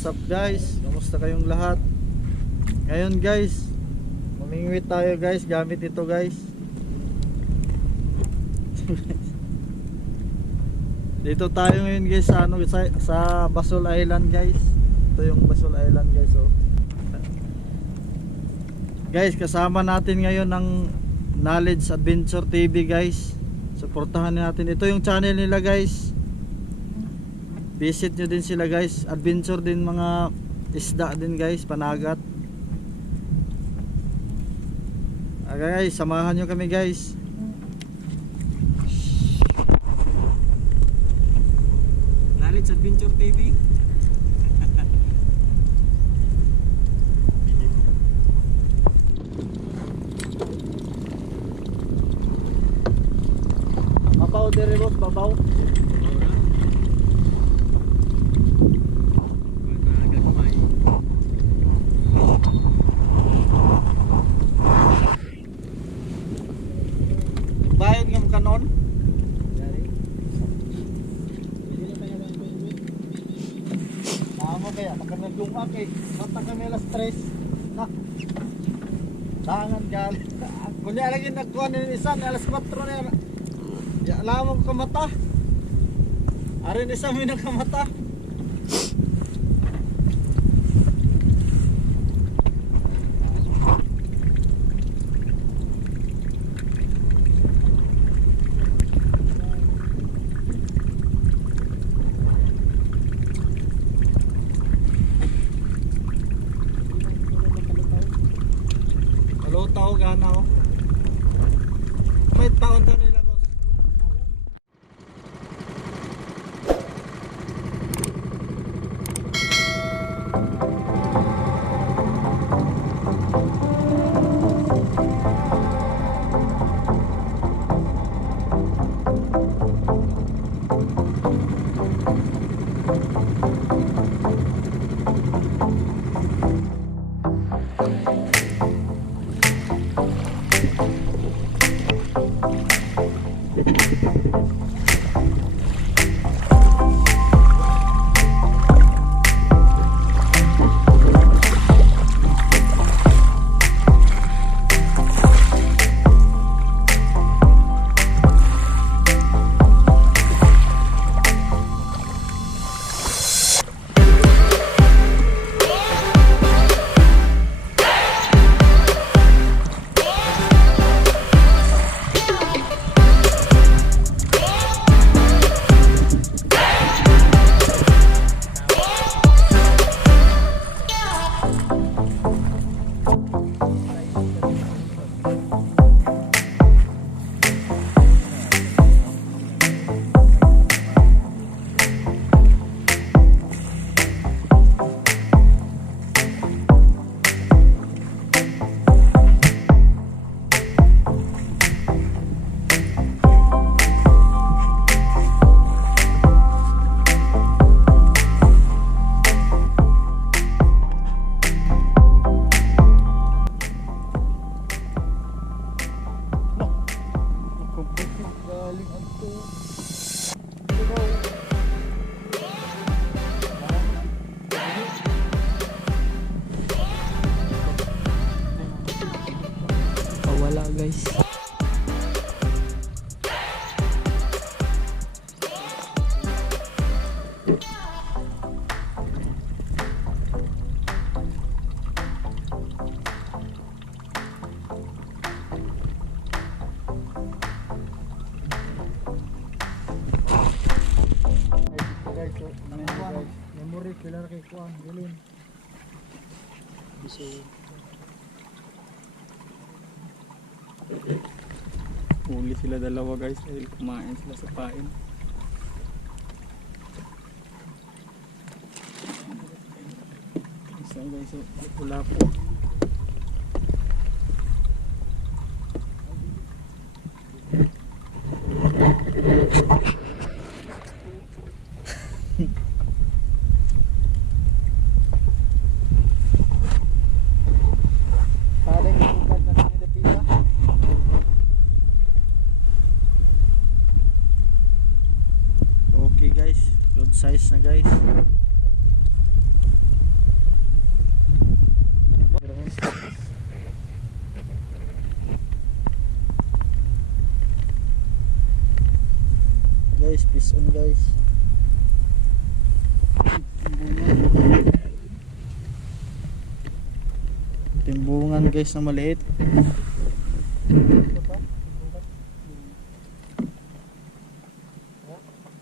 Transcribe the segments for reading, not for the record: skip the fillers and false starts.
What's up guys? Kamusta kayong lahat? Ngayon guys, mamingwit tayo guys, gamit ito guys. Dito tayo ngayon guys sa sa Basul Island guys. Ito yung Basul Island guys, oh. Guys, kasama natin ngayon ng Knowledge Adventure TV guys. Suportahan natin. Ito yung channel nila guys. Visit nyo din sila guys. Adventure din, mga isda din guys, panagat. Okay guys, samahan nyo kami guys. Knowledge Adventure TV. Babaw dire boss, babaw. Bayan ng kanon. Tama kaya, takang naglumak eh. Mata kami alas 3. Na. Tangan gal. Kunya lagi nagkuha ni isa, alas 4 na yan. Ya, alam mo kamata. Arin isa mo nakamata. Tao gana oh. May taon to nila boss. Wala guys. Memory killer kay kuan, bilin. So, huli sila dalawa guys dahil kumain sila sa pain. Isa guys, pula po. Okay guys, good size na guys. guys, peace on guys. Timbungan guys na maliit.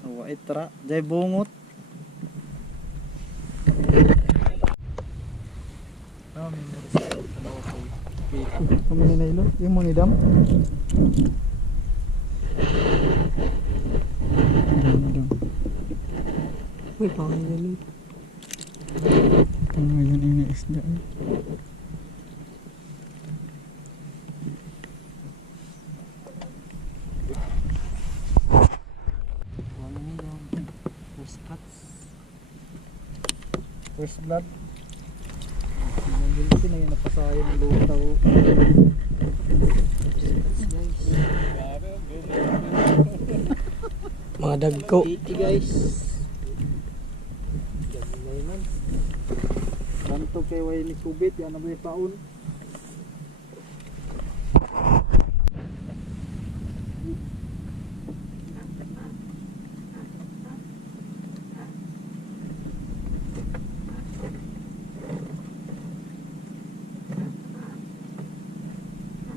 Wait, tara, jay bungot. Kamu ni nailo, yung mo ni dam. Dam. Uy, pangalan. Ngayon ini isda. First blood. Nandun na yung napasayo ng lutaw. Guys. Mga dagko. 80 guys. Gamay man. Ganto kay way ni kubit yan na may paun.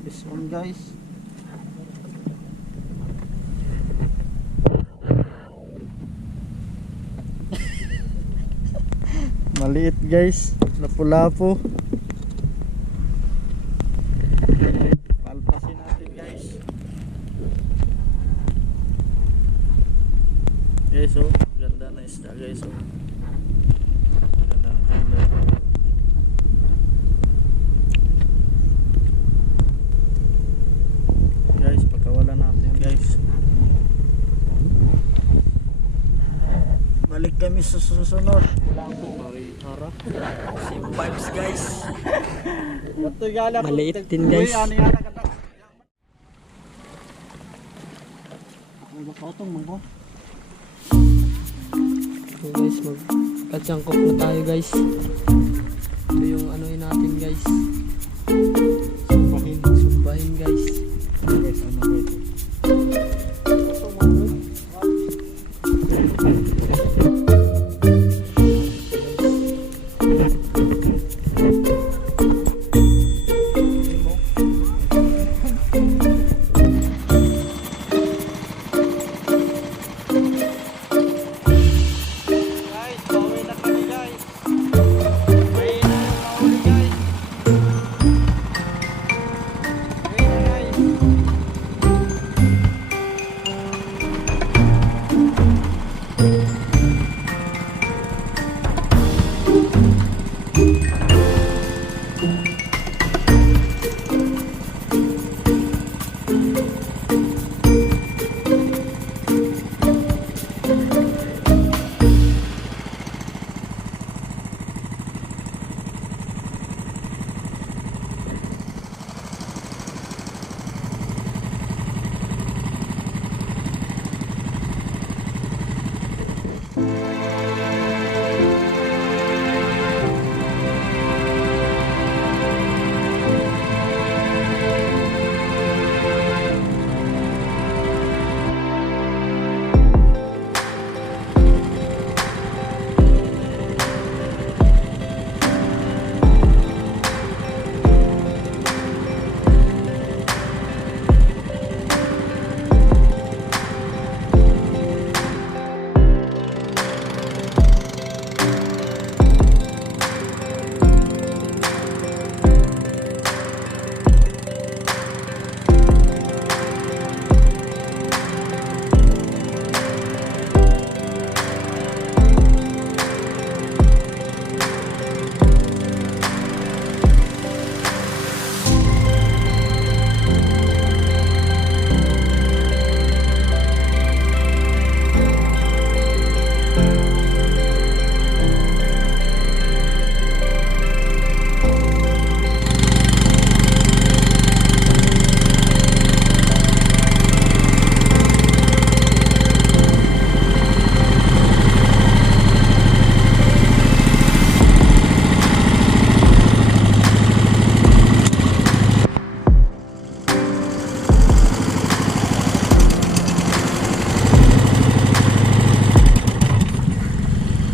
This one guys. Maliit guys, lapu-lapu. Palpasin natin guys. Guys oh, ganda na isda guys oh. Ganda ng color. Guys, pagkawalan natin guys. Balik kami sa susunod. Harap. Same vibes guys. Maliit din guys. So guys, magkatsangkok na tayo guys. Ito yung ano natin guys. Sumbahin guys. Guys, ano guys?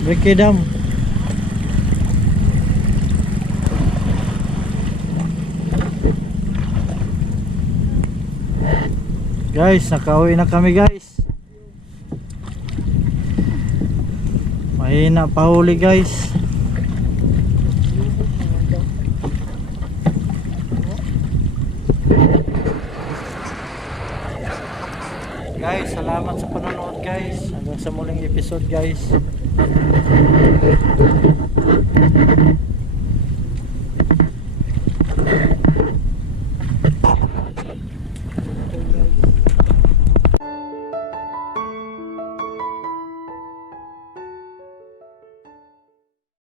Ricky Dam. Guys, nakauwi na kami guys. Mahina pa huli guys. Guys, salamat sa panonood guys. Hanggang sa muling episode guys.